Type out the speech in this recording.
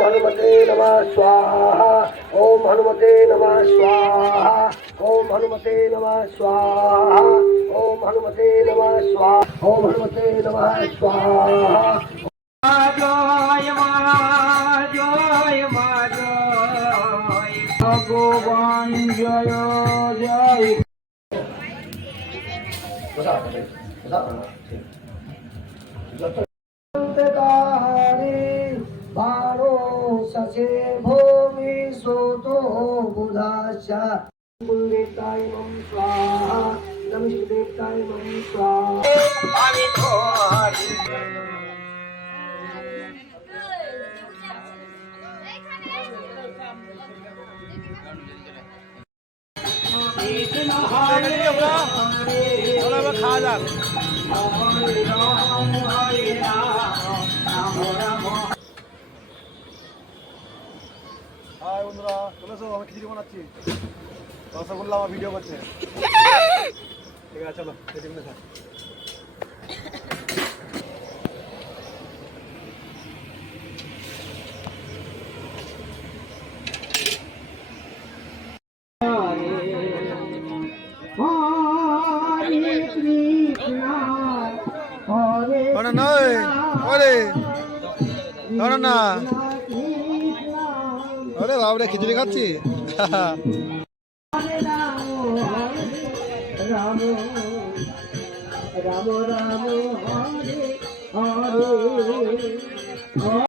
হনুমতে নম স্বাহা। ওম হনুমতে নম স্বাহা। ওম হনুমতে নম স্বাহা। ওম হনুমতে নম স্বাহা। ওম হনুমতে নম স্বাহা। জয় মা জয় মা জয় ভগবান জয় জয়। যত সচে ভূমি সোতো বুধাশা কুলদেবতায় নম স্বাহা নমস্দেবতায় নম স্বাহা। আমি হরে খাওয়া যাক। হাই বন্ধুরা চলে এসো আমি খিচুড়ি বানাচ্ছি রসগোল্লা আমার ভিডিও করছে ঠিক আছে চলো খিচুড়ি খাই হরে কৃষ্ণ হরে ওরে নয় ওরে ওরে না কৃষ্ণ ওরে বাবরে খিচুড়ি খাচ্ছি? রাম রাম রাম হরে হরে।